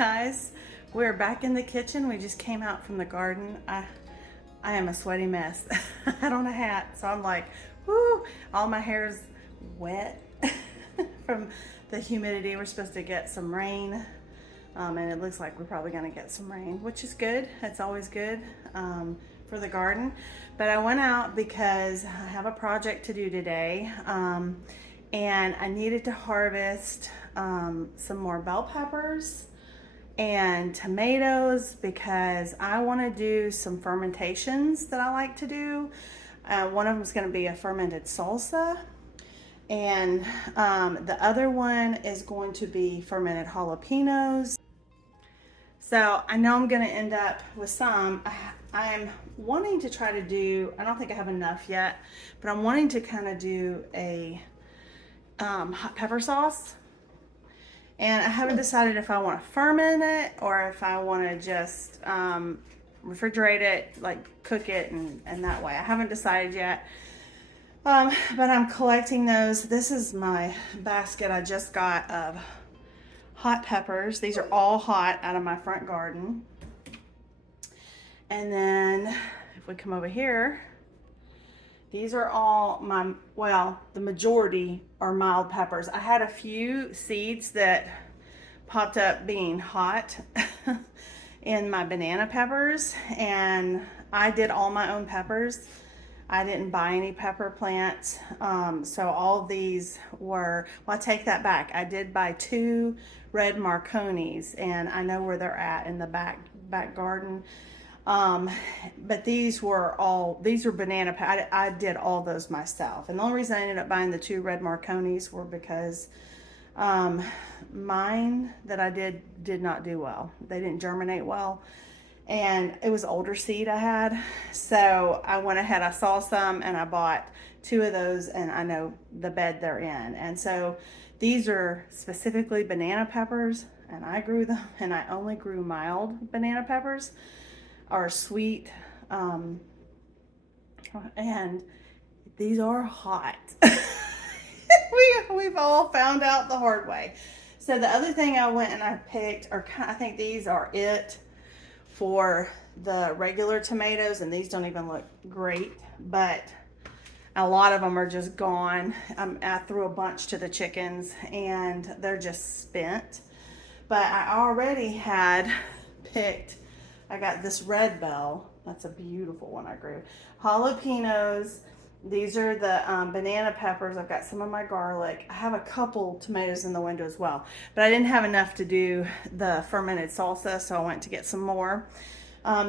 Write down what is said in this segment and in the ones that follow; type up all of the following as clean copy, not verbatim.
guys, we're back in the kitchen. We just came out from the garden. I am a sweaty mess. I had on a hat, so I'm like, whoo, all my hair's wet from the humidity. We're supposed to get some rain, and it looks like we're probably gonna get some rain, which is good. That's always good for the garden. But I went out because I have a project to do today, and I needed to harvest some more bell peppers and tomatoes because I want to do some fermentations that I like to do. One of them is going to be a fermented salsa, and the other one is going to be fermented jalapenos. So I know I'm going to end up with some. I'm wanting to try to do, I don't think I have enough yet, but I'm wanting to kind of do a hot pepper sauce. And I haven't decided if I want to ferment it or if I want to just refrigerate it, like cook it and that way. I haven't decided yet. But I'm collecting those. This is my basket I just got of hot peppers. These are all hot out of my front garden. And then if we come over here, these are all my, well, the majority are mild peppers. I had a few seeds that popped up being hot in my banana peppers, and I did all my own peppers. I didn't buy any pepper plants. So all of these were, well, I take that back. I did buy 2 red Marconis, and I know where they're at in the back garden. But these were banana peppers. I did all those myself. And the only reason I ended up buying the 2 red Marconis were because mine that I did not do well. They didn't germinate well. And it was older seed I had. So I went ahead, I saw some, and I bought 2 of those, and I know the bed they're in. And so these are specifically banana peppers, and I grew them, and I only grew mild banana peppers. Are sweet, and these are hot. We've all found out the hard way. So the other thing I went and I picked are I think these are it for the regular tomatoes, and these don't even look great, but a lot of them are just gone. I threw a bunch to the chickens and they're just spent. But I already had picked, I got this red bell. That's a beautiful one I grew. Jalapenos. These are the banana peppers. I've got some of my garlic. I have a couple tomatoes in the window as well. But I didn't have enough to do the fermented salsa, so I went to get some more.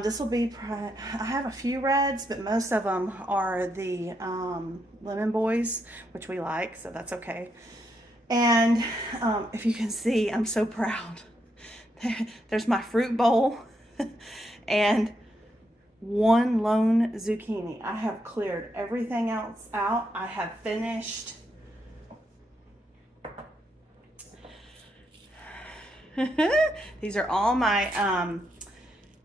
This will be, I have a few reds, but most of them are the lemon boys, which we like, so that's okay. And if you can see, I'm so proud. There's my fruit bowl. And 1 lone zucchini. I have cleared everything else out. I have finished. These are all my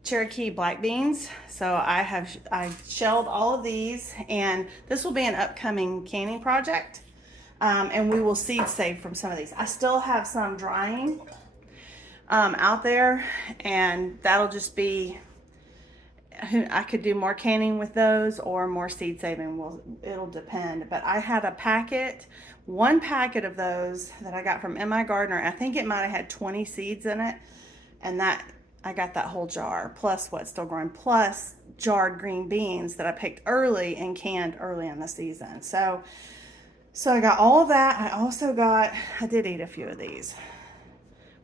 Cherokee black beans. So I shelled all of these, and this will be an upcoming canning project. And we will seed save from some of these. I still have some drying out there, and that'll just be, I could do more canning with those or more seed saving. It'll depend. But I had one packet of those that I got from My Gardener. I think it might have had 20 seeds in it, and I got that whole jar, plus what's still growing, plus jarred green beans that I picked early and canned early in the season. So I got all of that. I did eat a few of these.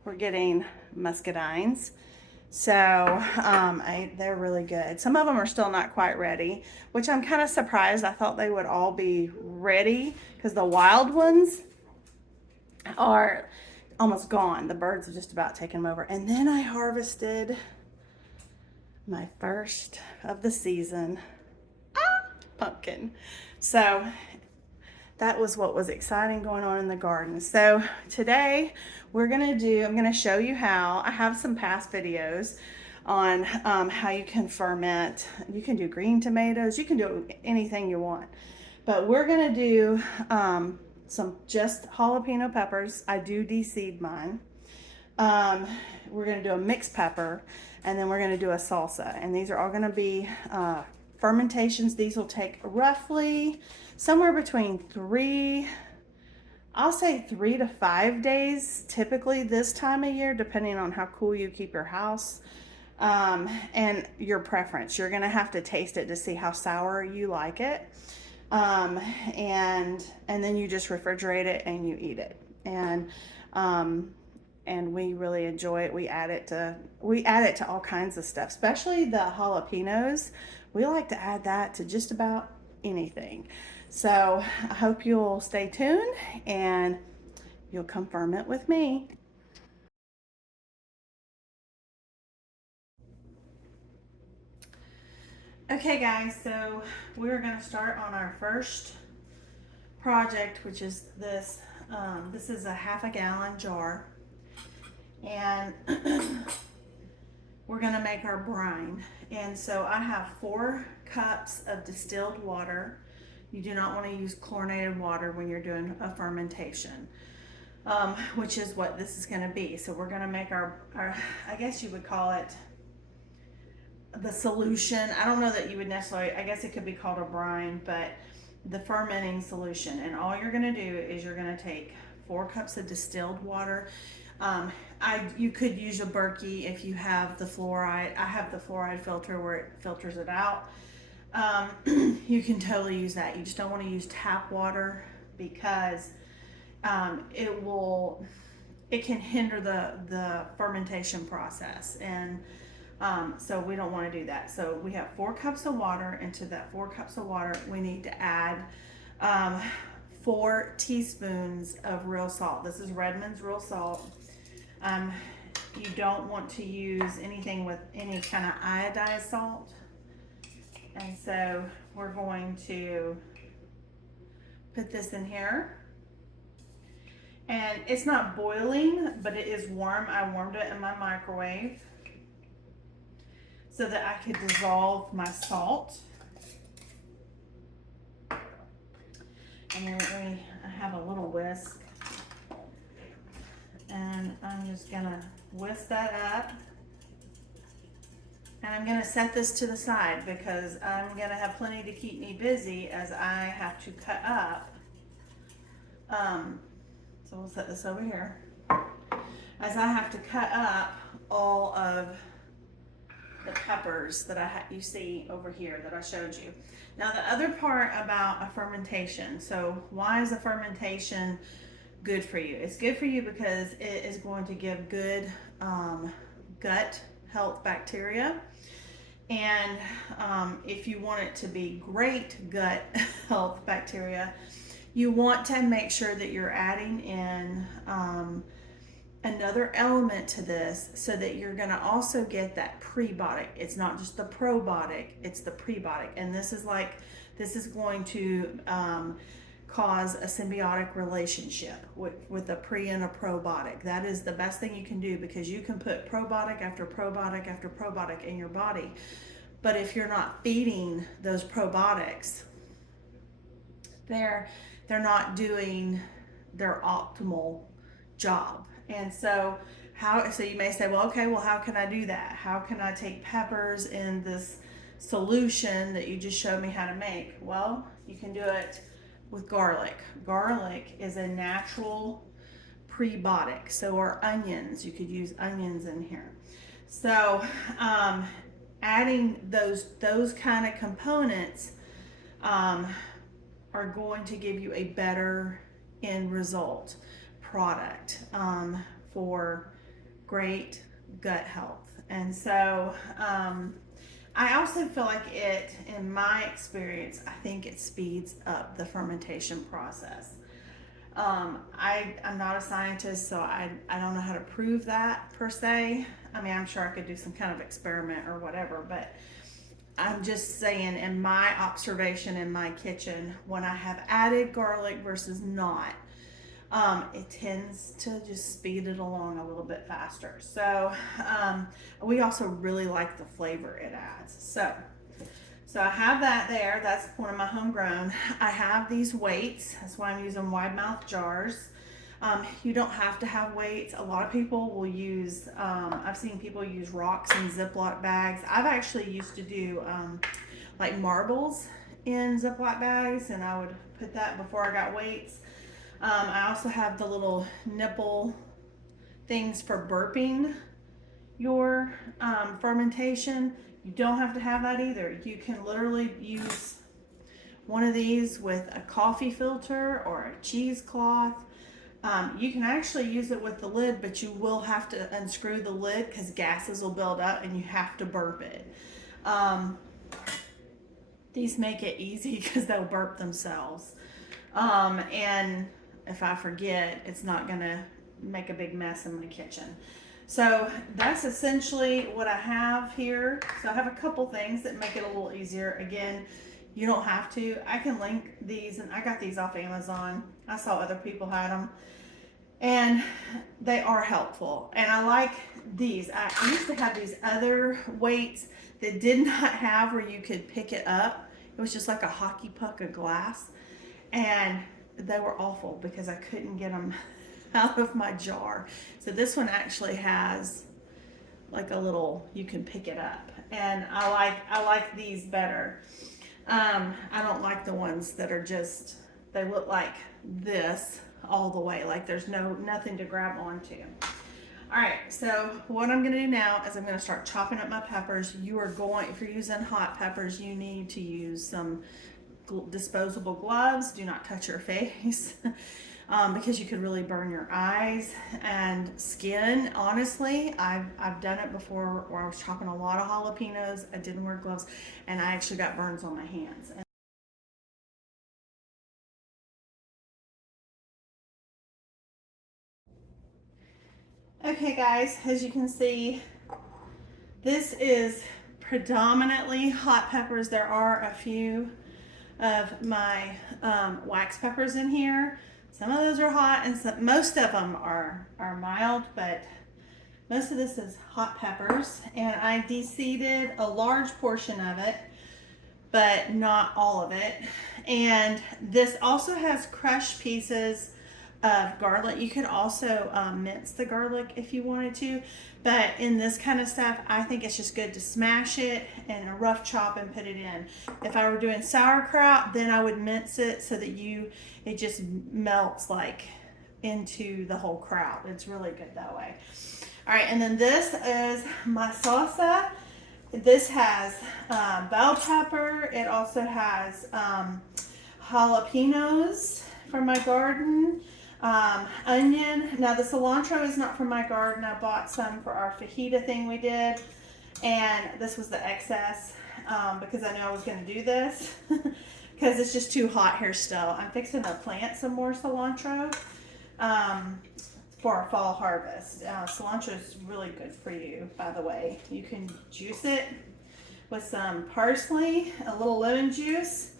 We're getting muscadines. So they're really good. Some of them are still not quite ready, which I'm kind of surprised. I thought they would all be ready because the wild ones are almost gone. The birds have just about taken them over. And then I harvested my first of the season pumpkin. So that was what was exciting going on in the garden. So today I'm gonna show you how. I have some past videos on how you can ferment. You can do green tomatoes, you can do anything you want. But we're gonna do some just jalapeno peppers. I do de-seed mine. Um, we're going to do a mixed pepper, and then we're going to do a salsa. And these are all going to be fermentations. These will take roughly somewhere between I'll say 3 to 5 days, typically this time of year, depending on how cool you keep your house. And your preference. You're gonna have to taste it to see how sour you like it. Um, and then you just refrigerate it and you eat it. Um, and we really enjoy it. We add it to all kinds of stuff, especially the jalapenos. We like to add that to just about anything. So I hope you'll stay tuned and you'll come ferment with me. Okay, guys, so we're going to start on our first project, which is this. This is a half a gallon jar, and we're going to make our brine. And so I have 4 cups of distilled water. You do not want to use chlorinated water when you're doing a fermentation, which is what this is going to be. So we're going to make our, I guess you would call it the solution. I don't know that you would necessarily, I guess it could be called a brine, but the fermenting solution. And all you're going to do is you're going to take 4 cups of distilled water. You could use a Berkey if you have the fluoride. I have the fluoride filter where it filters it out. You can totally use that. You just don't want to use tap water because it can hinder the fermentation process, and so we don't want to do that. So we have 4 cups of water. Into that 4 cups of water, we need to add 4 teaspoons of real salt. This is Redmond's real salt. You don't want to use anything with any kind of iodized salt. And so we're going to put this in here. And it's not boiling, but it is warm. I warmed it in my microwave so that I could dissolve my salt. And then I have a little whisk. And I'm just gonna whisk that up. And I'm gonna set this to the side because I'm gonna have plenty to keep me busy as I have to cut up. So we'll set this over here. As I have to cut up all of the peppers that you see over here that I showed you. Now the other part about a fermentation. So why is a fermentation good for you? It's good for you because it is going to give good gut health bacteria. And if you want it to be great gut health bacteria, you want to make sure that you're adding in another element to this so that you're going to also get that prebiotic. It's not just the probiotic, it's the prebiotic. And this is going to cause a symbiotic relationship with a pre and a probiotic. That is the best thing you can do because you can put probiotic after probiotic after probiotic in your body. But if you're not feeding those probiotics, they're not doing their optimal job. And so you may say, well, okay, well, how can I do that? How can I take peppers in this solution that you just showed me how to make? Well, you can do it with garlic. Garlic is a natural prebiotic. So are onions. You could use onions in here. So adding those kind of components are going to give you a better end result product for great gut health. And so I also feel like in my experience, I think it speeds up the fermentation process. I'm not a scientist, so I don't know how to prove that per se. I mean, I'm sure I could do some kind of experiment or whatever, but I'm just saying in my observation in my kitchen, when I have added garlic versus not, it tends to just speed it along a little bit faster. So we also really like the flavor it adds. So I have that there. That's one of my homegrown. I have these weights. That's why I'm using wide mouth jars. You don't have to have weights. A lot of people will use, I've seen people use rocks in Ziploc bags. I've actually used to do like marbles in Ziploc bags, and I would put that before I got weights. I also have the little nipple things for burping your fermentation. You don't have to have that either. You can literally use one of these with a coffee filter or a cheesecloth. You can actually use it with the lid, but you will have to unscrew the lid because gases will build up and you have to burp it. These make it easy because they'll burp themselves. And if I forget, it's not gonna make a big mess in my kitchen. So that's essentially what I have here. So I have a couple things that make it a little easier. Again, you don't have to. I can link these, and I got these off Amazon. I saw other people had them, and they are helpful. And I like these. I used to have these other weights that did not have where you could pick it up. It was just like a hockey puck of glass, and they were awful because I couldn't get them out of my jar. So this one actually has like a little, you can pick it up, and I like these better. I don't like the ones that are just, they look like this all the way, like there's nothing to grab onto. All right, so what I'm gonna do now is I'm gonna start chopping up my peppers. You are going, if you're using hot peppers, you need to use some disposable gloves. Do not touch your face because you could really burn your eyes and skin. Honestly, I've done it before where I was chopping a lot of jalapenos. I didn't wear gloves, and I actually got burns on my hands. Okay guys, as you can see, this is predominantly hot peppers. There are a few of my wax peppers in here. Some of those are hot, and most of them are mild, but most of this is hot peppers. And I de-seeded a large portion of it, but not all of it. And this also has crushed pieces of garlic. You could also mince the garlic if you wanted to, but in this kind of stuff, I think it's just good to smash it in a rough chop and put it in. If I were doing sauerkraut, then I would mince it so that it just melts like into the whole kraut. It's really good that way. All right, and then this is my salsa. This has bell pepper. It also has jalapenos from my garden. Onion. Now the cilantro is not from my garden. I bought some for our fajita thing we did, and this was the excess because I knew I was going to do this because it's just too hot here still. I'm fixing to plant some more cilantro for our fall harvest. Cilantro is really good for you, by the way. You can juice it with some parsley, a little lemon juice.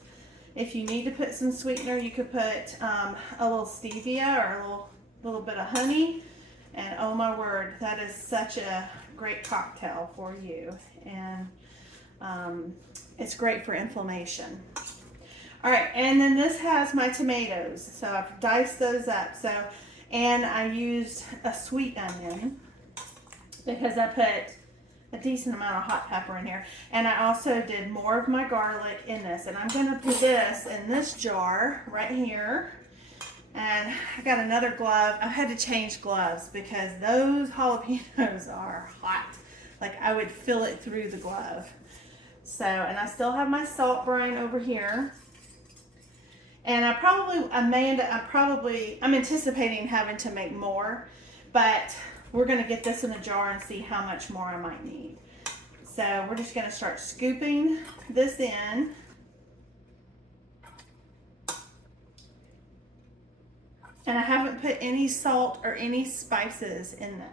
If you need to put some sweetener, you could put a little stevia or a little bit of honey. And oh my word, that is such a great cocktail for you. And it's great for inflammation. All right, and then this has my tomatoes. So I've diced those up. And I used a sweet onion because I put a decent amount of hot pepper in here. And I also did more of my garlic in this. And I'm gonna put this in this jar right here. And I got another glove. I had to change gloves because those jalapenos are hot. Like I would feel it through the glove. So, and I still have my salt brine over here. And I'm anticipating having to make more, but we're gonna get this in a jar and see how much more I might need. So we're just gonna start scooping this in. And I haven't put any salt or any spices in this.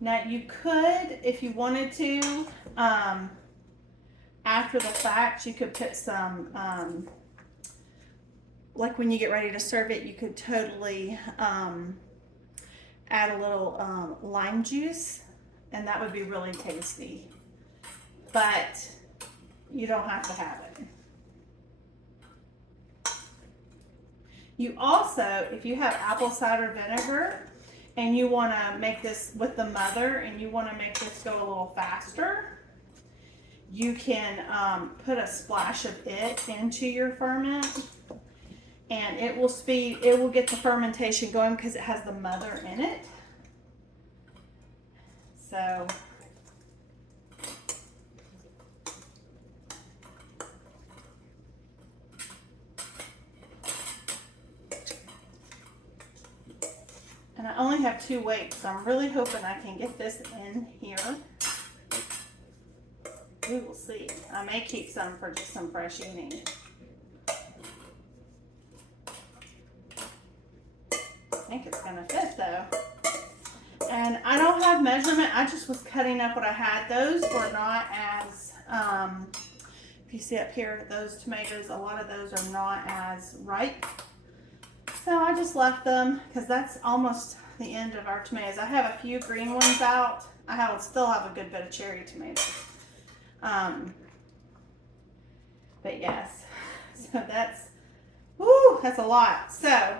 Now you could, if you wanted to, after the fact, you could put some, like when you get ready to serve it, you could totally add a little lime juice and that would be really tasty. But you don't have to have it. You also, if you have apple cider vinegar and you want to make this with the mother and you want to make this go a little faster, you can put a splash of it into your ferment, and it will get the fermentation going because it has the mother in it. So and I only have 2 weights, so I'm really hoping I can get this in here. We will see. I may keep some for just some fresh eating. I think it's gonna fit though. And I don't have measurement, I just was cutting up what I had. Those were not as, if you see up here, those tomatoes, a lot of those are not as ripe. So I just left them because that's almost the end of our tomatoes. I have a few green ones out. I still have a good bit of cherry tomatoes. But yes, so that's a lot. So,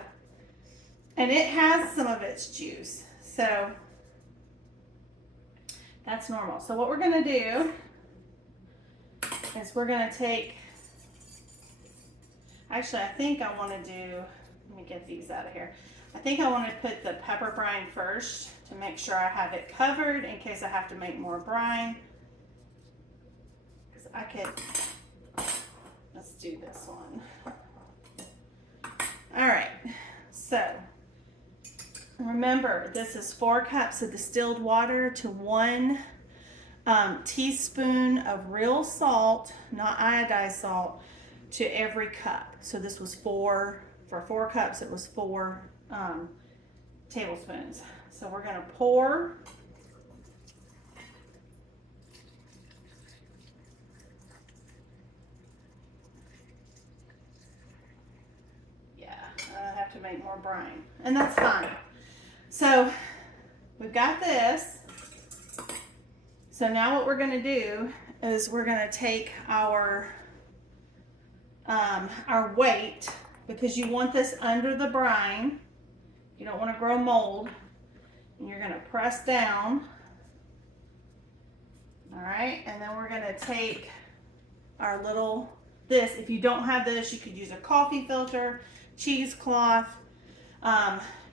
and it has some of its juice. So that's normal. So what we're going to do is we're going to take, actually I think I want to do, let me get these out of here. I think I want to put the pepper brine first to make sure I have it covered in case I have to make more brine. Because I could, let's do this one. All right, so remember this is 4 cups of distilled water to 1 teaspoon of real salt, not iodized salt, to every cup. So this was for 4 cups, it was 4 tablespoons. So we're going to pour. Yeah, I have to make more brine, and that's fine. So we've got this. So now what we're going to do is we're going to take our weight, because you want this under the brine. You don't want to grow mold. And you're going to press down. All right, and then we're going to take our little, this, if you don't have this, you could use a coffee filter, cheesecloth.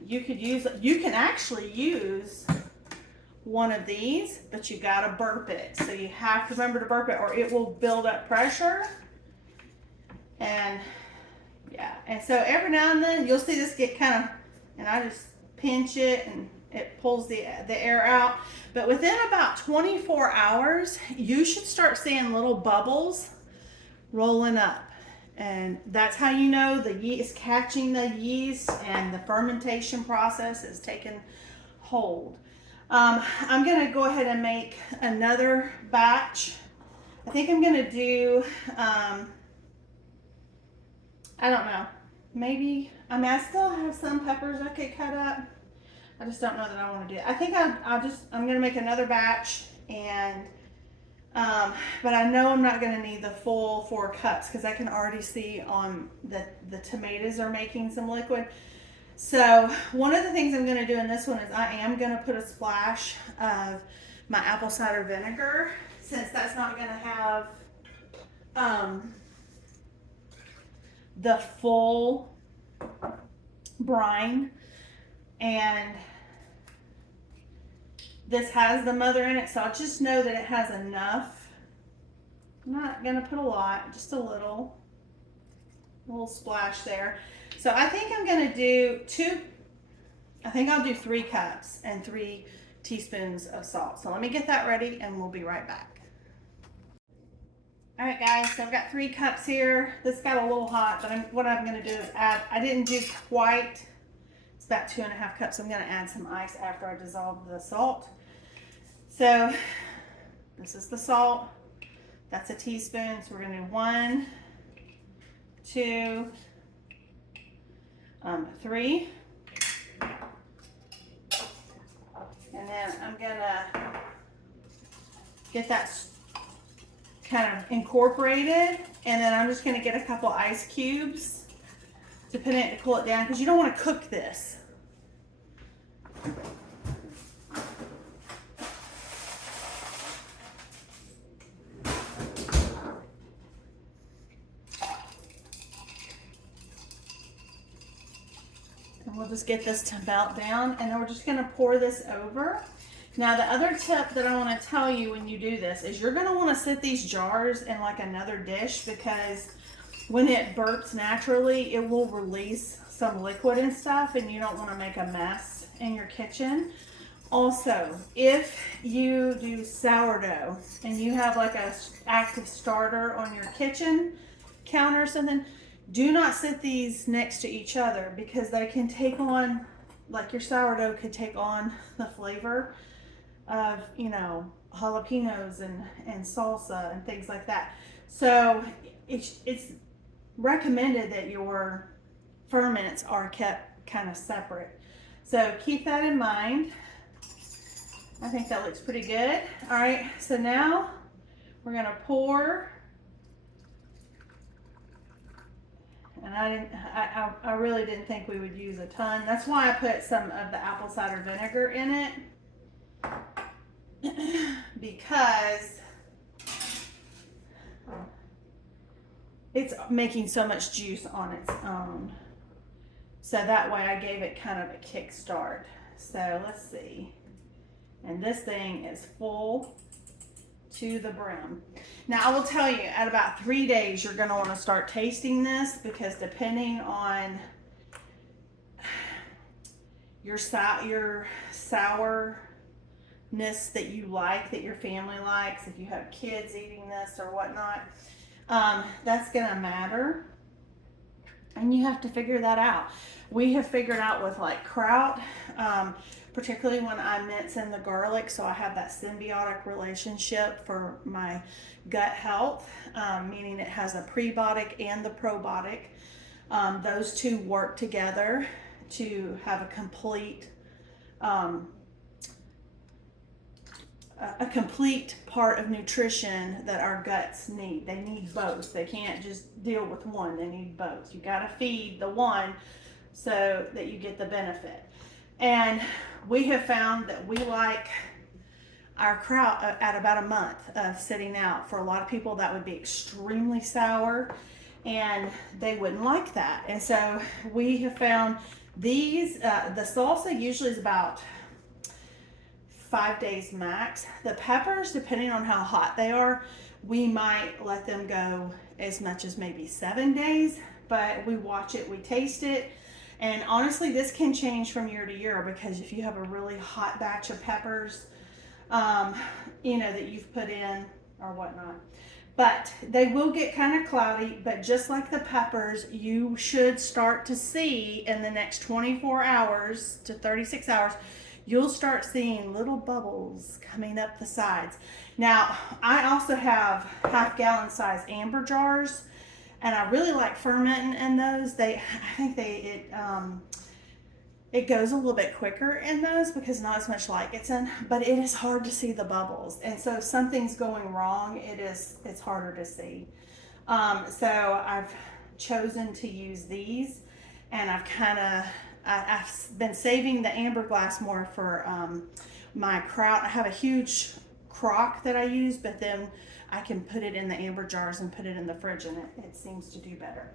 You can actually use one of these, but you got to burp it. So you have to remember to burp it or it will build up pressure. And yeah, and so every now and then you'll see this get kind of, and I just pinch it and it pulls the air out. But within about 24 hours, you should start seeing little bubbles rolling up. And that's how you know the yeast, catching the yeast, and the fermentation process is taking hold. I'm going to go ahead and make another batch. I think I'm going to do, I don't know, maybe, I mean, I still have some peppers I could cut up. I just don't know that I want to do it. I think I'm going to make another batch, and but I know I'm not going to need the full 4 cups because I can already see on the tomatoes are making some liquid. So one of the things I'm going to do in this one is I am going to put a splash of my apple cider vinegar, since that's not going to have the full brine, and this has the mother in it, so I'll just know that it has enough. I'm not going to put a lot, just a little splash there. So I think I'm going to do I'll do 3 cups and 3 teaspoons of salt. So let me get that ready and we'll be right back. All right guys, so I've got 3 cups here. This got a little hot, but what I'm going to do is add, I didn't do quite, it's about 2.5 cups. I'm going to add some ice after I dissolve the salt. So this is the salt. That's a teaspoon. So we're going to do 1, 2, 3. And then I'm going to get that kind of incorporated. And then I'm just gonna get a couple ice cubes to put it to cool it down, because you don't want to cook this. And we'll just get this to melt down, and then we're just gonna pour this over. Now the other tip that I want to tell you when you do this is you're going to want to set these jars in like another dish, because when it burps naturally, it will release some liquid and stuff, and you don't want to make a mess in your kitchen. Also, if you do sourdough and you have like a active starter on your kitchen counter or something, do not sit these next to each other, because they can take on, like your sourdough could take on the flavor of, you know, jalapenos and salsa and things like that. So it's recommended that your ferments are kept kind of separate. So keep that in mind. I think that looks pretty good. All right, so now we're gonna pour. And I really didn't think we would use a ton. That's why I put some of the apple cider vinegar in it, because it's making so much juice on its own. So that way I gave it kind of a kickstart. So let's see. And this thing is full to the brim. Now I will tell you, at about 3 days, you're going to want to start tasting this, because depending on your sourness that you like, that your family likes, if you have kids eating this or whatnot, that's going to matter. And you have to figure that out. We have figured out with like kraut, particularly when I mince in the garlic, so I have that symbiotic relationship for my gut health, meaning it has a prebiotic and the probiotic. Those two work together to have a complete part of nutrition that our guts need. They need both. They can't just deal with one. They need both. You got to feed the one so that you get the benefit. And we have found that we like our kraut at about a month of sitting out. For a lot of people, that would be extremely sour, and they wouldn't like that. And so we have found these, the salsa usually is about 5 days max. The peppers, depending on how hot they are, we might let them go as much as maybe 7 days, but we watch it, we taste it. And honestly, this can change from year to year, because if you have a really hot batch of peppers, you know, that you've put in or whatnot, but they will get kind of cloudy. But just like the peppers, you should start to see in the next 24 hours to 36 hours, you'll start seeing little bubbles coming up the sides. Now, I also have half-gallon size amber jars, and I really like fermenting in those. I think it goes a little bit quicker in those, because not as much light gets in, but it is hard to see the bubbles. And so if something's going wrong, it's harder to see. So I've chosen to use these, and I've been saving the amber glass more for my kraut. I have a huge crock that I use, but then I can put it in the amber jars and put it in the fridge, and it seems to do better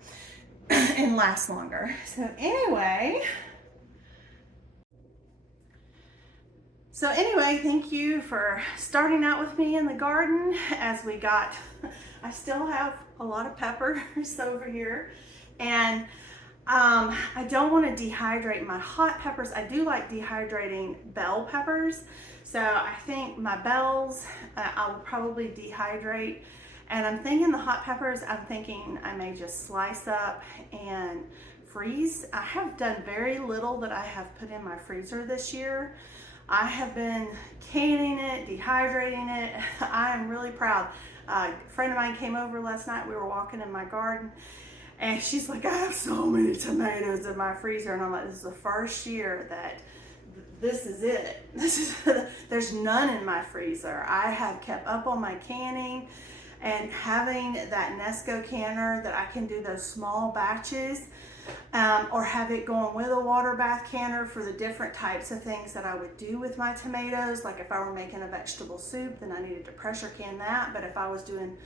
and last longer. So anyway, thank you for starting out with me in the garden. I still have a lot of peppers over here, and I don't want to dehydrate my hot peppers. I do like dehydrating bell peppers. So I think my bells, I will probably dehydrate. And I'm thinking the hot peppers, I'm thinking I may just slice up and freeze. I have done very little that I have put in my freezer this year. I have been canning it, dehydrating it. I am really proud. A friend of mine came over last night. We were walking in my garden, and she's like, I have so many tomatoes in my freezer. And I'm like, this is the first year that this is it. This is there's none in my freezer. I have kept up on my canning, and having that Nesco canner that I can do those small batches, or have it going with a water bath canner for the different types of things that I would do with my tomatoes. Like if I were making a vegetable soup, then I needed to pressure can that. But if I was doing,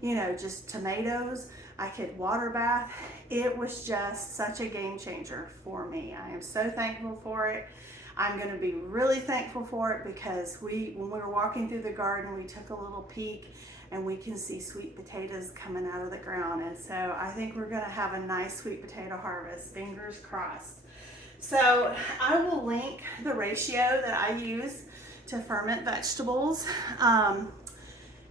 you know, just tomatoes, I could water bath. It was just such a game changer for me. I am so thankful for it. I'm going to be really thankful for it because when we were walking through the garden, we took a little peek and we can see sweet potatoes coming out of the ground. And so I think we're going to have a nice sweet potato harvest, fingers crossed. So I will link the ratio that I use to ferment vegetables.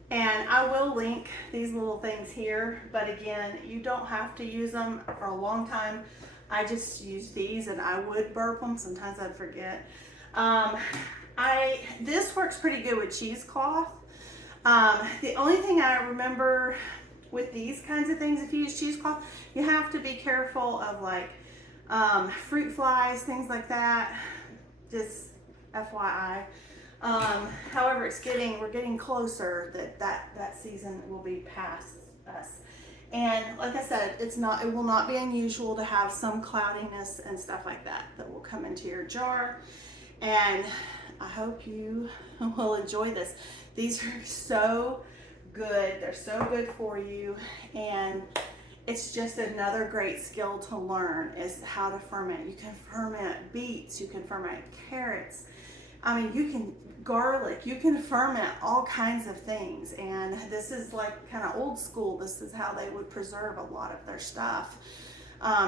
And I will link these little things here, but again, you don't have to use them for a long time. I just use these, and I would burp them. Sometimes I'd forget. This works pretty good with cheesecloth. The only thing I remember with these kinds of things, if you use cheesecloth, you have to be careful of like fruit flies, things like that. Just FYI. However, we're getting closer that season will be past us. And like I said, it will not be unusual to have some cloudiness and stuff like that will come into your jar. And I hope you will enjoy this. These are so good. They're so good for you. And it's just another great skill to learn is how to ferment. You can ferment beets, you can ferment carrots. I mean, you can garlic, you can ferment all kinds of things. And this is like kind of old school. This is how they would preserve a lot of their stuff,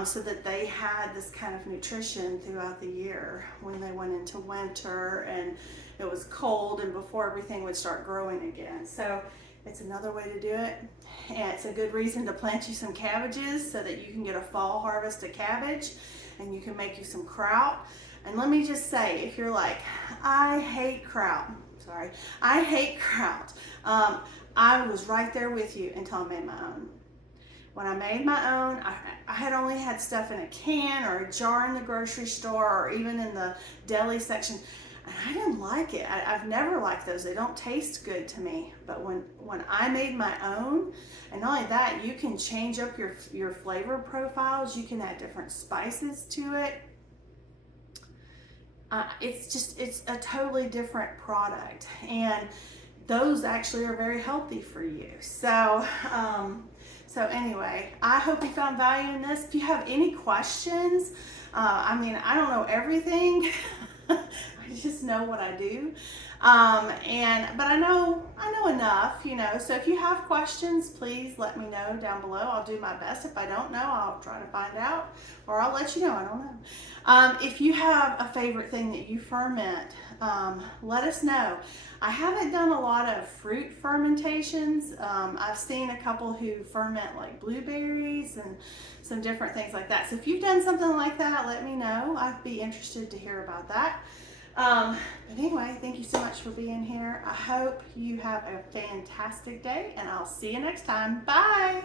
so that they had this kind of nutrition throughout the year when they went into winter and it was cold and before everything would start growing again. So it's another way to do it. And it's a good reason to plant you some cabbages so that you can get a fall harvest of cabbage and you can make you some kraut. And let me just say, if you're like, I hate kraut, I was right there with you until I made my own. When I made my own, I had only had stuff in a can or a jar in the grocery store or even in the deli section, and I didn't like it. I've never liked those. They don't taste good to me. But when I made my own, and not only that, you can change up your flavor profiles. You can add different spices to it. It's a totally different product, and those actually are very healthy for you. So anyway, I hope you found value in this. If you have any questions, I mean, I don't know everything. I just know what I do. But I know enough, you know, so if you have questions, please let me know down below. I'll do my best. If I don't know, I'll try to find out, or I'll let you know. I don't know. If you have a favorite thing that you ferment, let us know. I haven't done a lot of fruit fermentations. I've seen a couple who ferment like blueberries and some different things like that. So if you've done something like that, let me know. I'd be interested to hear about that. But anyway, thank you so much for being here. I hope you have a fantastic day, and I'll see you next time. Bye.